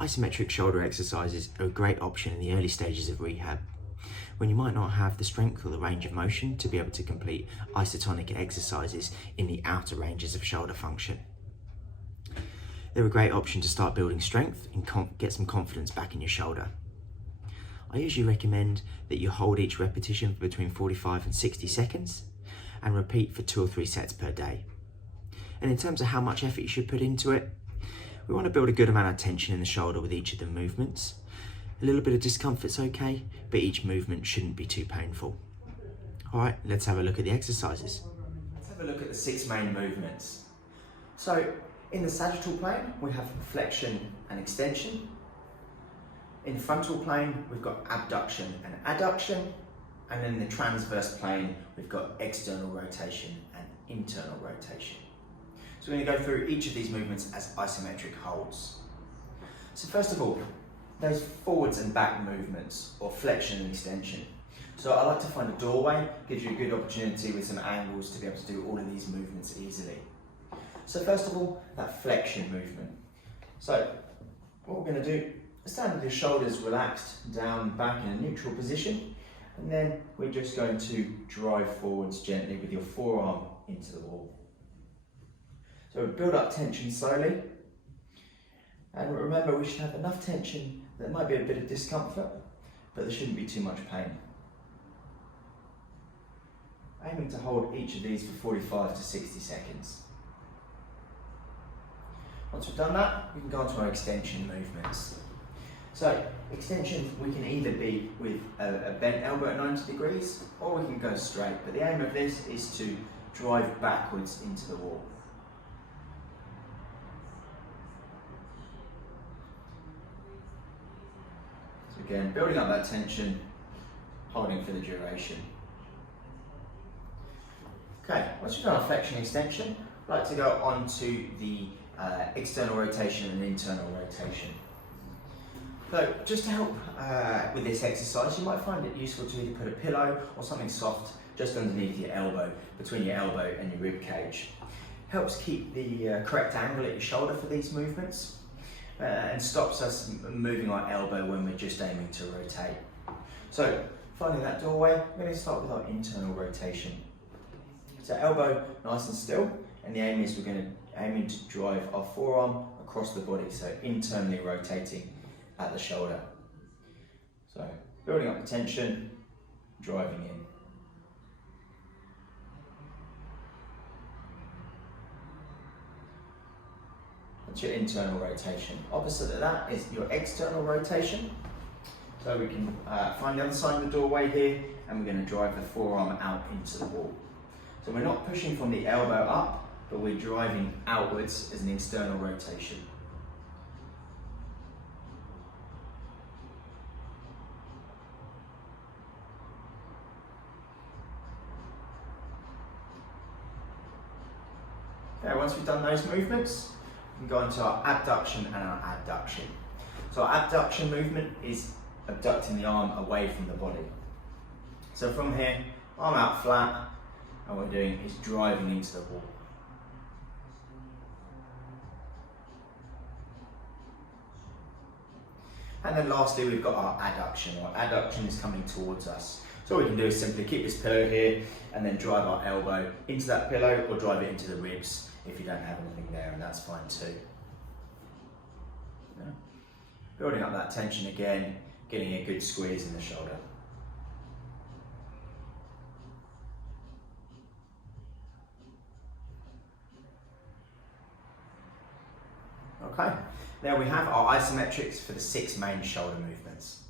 Isometric shoulder exercises are a great option in the early stages of rehab, when you might not have the strength or the range of motion to be able to complete isotonic exercises in the outer ranges of shoulder function. They're a great option to start building strength and get some confidence back in your shoulder. I usually recommend that you hold each repetition for between 45 and 60 seconds and repeat for 2 or 3 sets per day. And in terms of how much effort you should put into it, we want to build a good amount of tension in the shoulder with each of the movements. A little bit of discomfort's okay, but each movement shouldn't be too painful. All right, let's have a look at the exercises. Let's have a look at the 6 main movements. So in the sagittal plane, we have flexion and extension. In the frontal plane, we've got abduction and adduction. And in the transverse plane, we've got external rotation and internal rotation. So we're going to go through each of these movements as isometric holds. So first of all, those forwards and back movements, or flexion and extension. So I like to find a doorway, gives you a good opportunity with some angles to be able to do all of these movements easily. So first of all, that flexion movement. So what we're going to do, stand with your shoulders relaxed, down, back in a neutral position, and then we're just going to drive forwards gently with your forearm into the wall. So build up tension slowly, and remember we should have enough tension that there might be a bit of discomfort, but there shouldn't be too much pain. Aiming to hold each of these for 45 to 60 seconds. Once we've done that, we can go on to our extension movements. So extensions, we can either be with a bent elbow at 90 degrees, or we can go straight, but the aim of this is to drive backwards into the wall. Again, building up that tension, holding for the duration. Okay, once you've done our flexion extension, I'd like to go on to the external rotation and internal rotation. So just to help with this exercise, you might find it useful to either put a pillow or something soft just underneath your elbow, between your elbow and your rib cage. Helps keep the correct angle at your shoulder for these movements. And stops us moving our elbow when we're just aiming to rotate. So finding that doorway, we're going to start with our internal rotation. So elbow nice and still, and the aim is we're going to aim to drive our forearm across the body, so internally rotating at the shoulder. So building up the tension, driving in. That's your internal rotation. Opposite of that is your external rotation. So we can find the other side of the doorway here, and we're going to drive the forearm out into the wall. So we're not pushing from the elbow up, but we're driving outwards as an external rotation. Okay, once we've done those movements, we can go into our abduction and our adduction. So our abduction movement is abducting the arm away from the body. So from here, arm out flat, and what we're doing is driving into the wall. And then lastly, we've got our adduction. Our adduction is coming towards us. So all we can do is simply keep this pillow here and then drive our elbow into that pillow, or drive it into the ribs if you don't have anything there, and that's fine too. Yeah. Building up that tension again, getting a good squeeze in the shoulder. Okay, there we have our isometrics for the 6 main shoulder movements.